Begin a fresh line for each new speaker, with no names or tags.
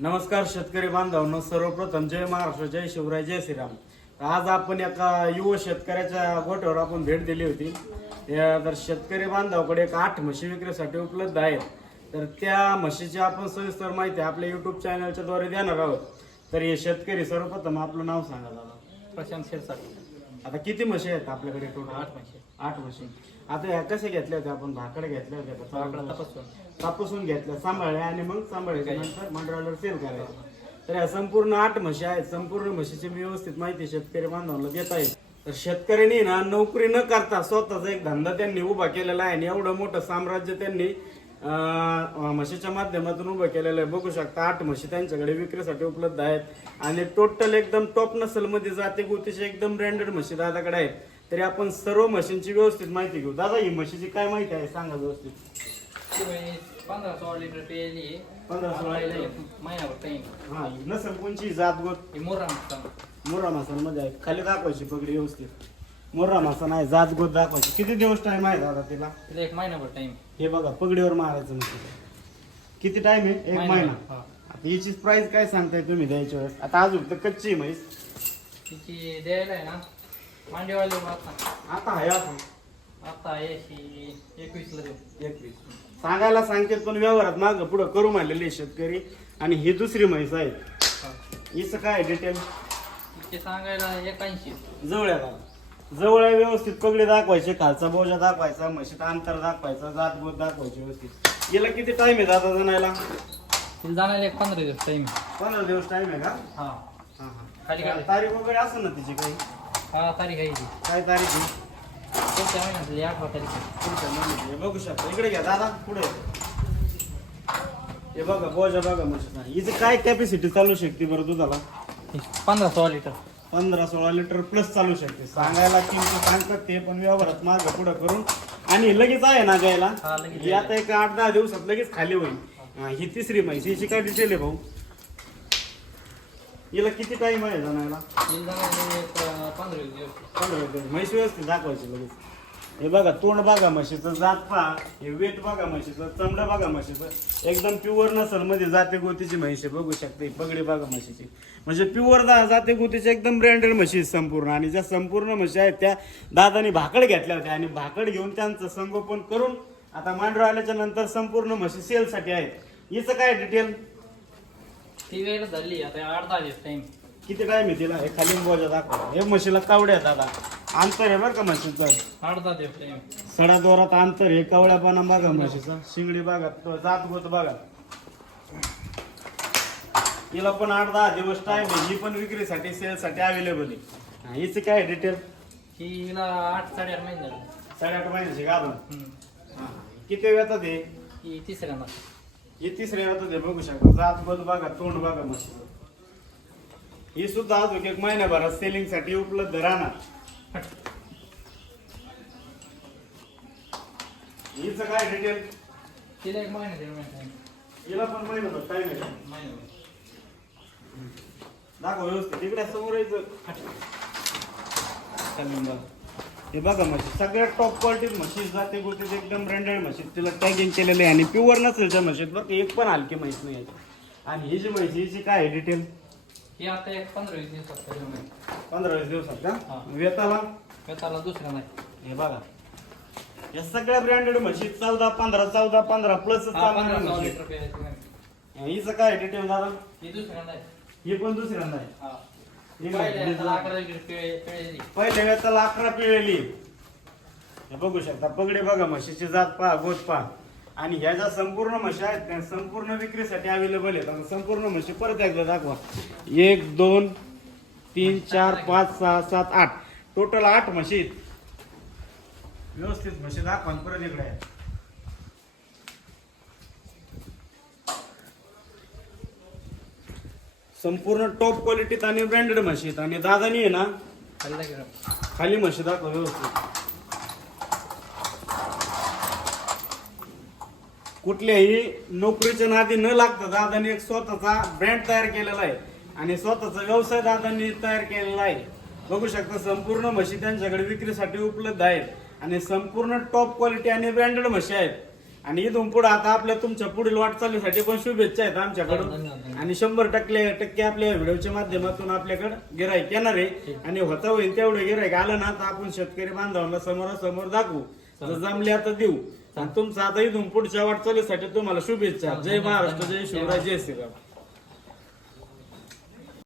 नमस्कार शेतकरी बांधवांनो सर्वप्रथम जय महाराष्ट्र जय शिवराय जय श्रीराम. आज आपण एका युव शेतकऱ्याच्या गोठ्यावर आपण भेट दिली होती. या तर शेतकरी बांधवाकडे एक आठ म्हशी विक्रीसाठी उपलब्ध आहेत. तर त्या म्हशीची आपण सविस्तर माहिती आपल्या युट्यूब चॅनलच्या द्वारे देणार आहोत. तर हे शेतकरी सर्वप्रथम आपलं नाव सांगा दादा.
प्रशांत शिरसाट
आता किती म्हशी आहेत आपल्याकडे टोटल
आठ म्हशी.
आठ म्हशी. आता ह्या कशा घेतल्या होत्या आपण? भाकड घेतल्या होत्या का?
तपासून.
तापासून घेतल्या. सांभाळल्या आणि मग सांभाळायच्या नंतर मंडळाला सेल करायचं. तर या संपूर्ण आठ म्हशी आहेत. संपूर्ण म्हशीची व्यवस्थित माहिती शेतकरी बांधवांना देत आहे तर शेतकऱ्यांनी ना नोकरी न करता स्वतःचा एक धंदा त्यांनी उभा केलेला आहे आणि एवढं मोठं साम्राज्य त्यांनी म्हशीच्या माध्यमातून उभं केलेलं आहे. बघू शकता आठ म्हशी त्यांच्याकडे विक्रीसाठी उपलब्ध आहेत. आणि टोटल एकदम टॉप नसलमध्ये जाते गोतीचे एकदम ब्रँडेड म्हशी दादाकडे आहेत. तरी आपण सर्व म्हशींची व्यवस्थित माहिती घेऊ. दादा ही म्हशीची काय माहिती आहे? सांगा व्यवस्थित.
पंधरा सोळा लिटर पेली
पंधरा सोळा लिटर.
महिनाभर टाईम
हा नसल कोणची? जात गोत.
मोरा मागता
मोर्रा मासांमध्ये आहे. खाली दाखवायची पगडी व्यवस्थित. मोर्रा मासा नाही जात गोत दाखवायची. किती दिवस टाइम आहे दादा तिला?
तिला एक महिनाभर टाईम
हे बघा पगडीवर मारायचं म्हणजे किती टाइम आहे? एक महिना. आता याची प्राइस काय सांगताय तुम्ही द्यायच्या वेळेस? आता अजून तर कच्ची आहे म्हैस.
तिची द्यायला आहे ना मांडेवाले आता
आता आहे आपण.
आता ऐंशी एकवीसला देऊ.
एकवीस. सांगायला सांगते पण व्यवहारात माग पुढं करू मानलेले शेतकरी. आणि ही दुसरी म्हैस आहे.
हा.
हिचं काय डिटेल
तिचे सांगायला एक ऐंशी
जवळ आहे दादा. जवळ आहे व्यवस्थित. पगडी दाखवायचे खालचा बोजा दाखवायचा म्हशीत अंतर दाखवायचा जात बोध दाखवायची व्यवस्थित. याला किती टाइम आहे दादा जणायला?
तिला जाण्याला एक पंधरा दिवस टाईम
पंधरा दिवस टाइम आहे का?
हा.
हा हा.
खाली काय?
तारीख वगैरे असेल ना तिची काही?
हा तारीख आहे ती.
काय तारीख आहे?
कोणत्या महिन्यातली आठवा तारीख आहे.
पुढच्या महिन्याची आहे. बघू शकता. इकडे घ्या दादा पुढे. हे बघा बोजा बघा म्हशीचा. हिची काय कॅपॅसिटी चालू शकते बरं दुधाला?
पंधरा सोळा लिटर.
पंधरा सोळा लिटर प्लस चालू शकते. सांगायला किंमत सांगतात ते पण व्यवहारात मार्ग पुढं करून. आणि लगेच आहे ना गायला?
हा,
आता एक आठ दहा दिवसात लगेच खाली होईल. हा, ही तिसरी म्हैस हिची काय डिटेल आहे भाऊ? हिला किती टाइम आहे जाणायला?
पंधरा दिवस.
म्हैस व्यवस्थित दाखवायची लगेच. हे बघा तोंड बघा म्हशीचं जात पहा. हे वेट बघा म्हशीचं चमडं बघा म्हशीचं. एकदम प्युअर नसलमध्ये जाते गोतीची आहे बघू शकते. पगडी बघा म्हशीची. म्हणजे प्युअर जाते गोतीची एकदम ब्रँडेड म्हशी संपूर्ण. आणि ज्या संपूर्ण म्हशी आहेत त्या दादानी भाकड घेतल्या होत्या. आणि भाकड घेऊन त्यांचं संगोपन करून आता मांडर आल्याच्यानंतर संपूर्ण म्हशी सेलसाठी आहेत. हिचं काय डिटेल
ती वेळ धरली आता आठ दहा दिवस टाईम
किती टाइम आहे तिला? हे खाली बोजा दाखवा. हे म्हशीला कावड्या दादा. अंतर आहे बरं का म्हशीचं? सडा दोरात अंतर हे कवळ्यापणा बघा म्हशीचा. शिंगडी बघा तो जात गोत बघा. हिला पण आठ दहा दिवस टाइम आहे ही पण विक्रीसाठी सेलसाठी अवेलेबल आहे. हा, हिचं काय डिटेल
हिला आठ साडेआठ महिने झाले.
साडेआठ महिन्याची गाभण
हम्म.
किती येतात हे?
ही तिसऱ्यांदा
हे तिसरे येतात हे बघू शकता. जात गोत बघा तोंड बघा म्हशीचं. ही सुद्धा अजून एक महिन्याभरात सेलिंगसाठी उपलब्ध राहणार. हिचं काय डिटेल
तिला एक महिना
हिला पण महिनाभर टाइम आहे
महिना
दाखव व्यवस्थित. इकडे समोर यायचं. चालेल बघा. हे बघा म्हशी सगळ्यात टॉप क्वालिटीत म्हशीच जाते गोटीत एकदम ब्रँडेड म्हशीत तिला टॅगिंग केलेलं आहे आणि प्युअर नसेल त्या म्हशीत बघ एक पण हलकी म्हैस नाही याची आणि ही जी म्हशी हिची काय आहे डिटेल
ही आता एक पंधरा वीस दिवसात पहिलं महिना
पंधरा वीस दिवसात
हा.
का वेताला
दुसऱ्यांदा आहे.
हे बघा. या सगळ्या ब्रँडेड म्हशी चौदा पंधरा चौदा पंधरा प्लस
हा पंधरा लिटर प्यायची
काय डिटेल दादा?
ही दुसऱ्यांदा आहे
ही पण दुसऱ्यांदा आहे
हा.
ही
त्याला अकरा लिटर पिळे- पिळेली.
पहिल्या वेळेला अकरा पिळेली हे बघू शकता. पगडे बघा म्हशीची जात पहा गोत पहा. आणि ह्या ज्या संपूर्ण म्हशी आहेत त्या संपूर्ण विक्रीसाठी अवेलेबल आहेत आणि संपूर्ण म्हशी परत एकदा दाखवा एक दोन तीन चार पाच सहा सात आठ टोटल आठ म्हशी आहेत. व्यवस्थित म्हशी दाखवा परत इकडे आहे. संपूर्ण टॉप क्वालिटीत आणि ब्रँडेड म्हशी आहेत आणि दादानी आहे ना.
खाली
म्हशी दाखव व्यवस्थित कुठल्याही नोकरीच्या नादी न लागता दादाने एक स्वतःचा ब्रँड तयार केलेला आहे. आणि स्वतःचा व्यवसाय दादांनी तयार केलेला आहे. बघू शकता संपूर्ण म्हशी त्यांच्याकडे विक्रीसाठी उपलब्ध आहेत. आणि संपूर्ण टॉप क्वालिटी आणि ब्रँडेड म्हशी आहेत. आणि इथून पुढे आता आपल्या तुमच्या पुढील वाटचालीसाठी पण शुभेच्छा आहेत आमच्याकडून.
हो,
आणि शंभर टक्के टक्के आपल्या व्हिडिओच्या माध्यमातून आपल्याकडे गिराईक येणार आहे. आणि होता होईल तेवढं गिराईक आलं ना तर आपण शेतकरी बांधवांना समोरासमोर दाखवू. जर जमले आता देऊ. आणि तुमचा आताही पुढच्या वाटचालीसाठी तुम्हाला शुभेच्छा. जय महाराष्ट्र जय शिवराय जय श्रीराम.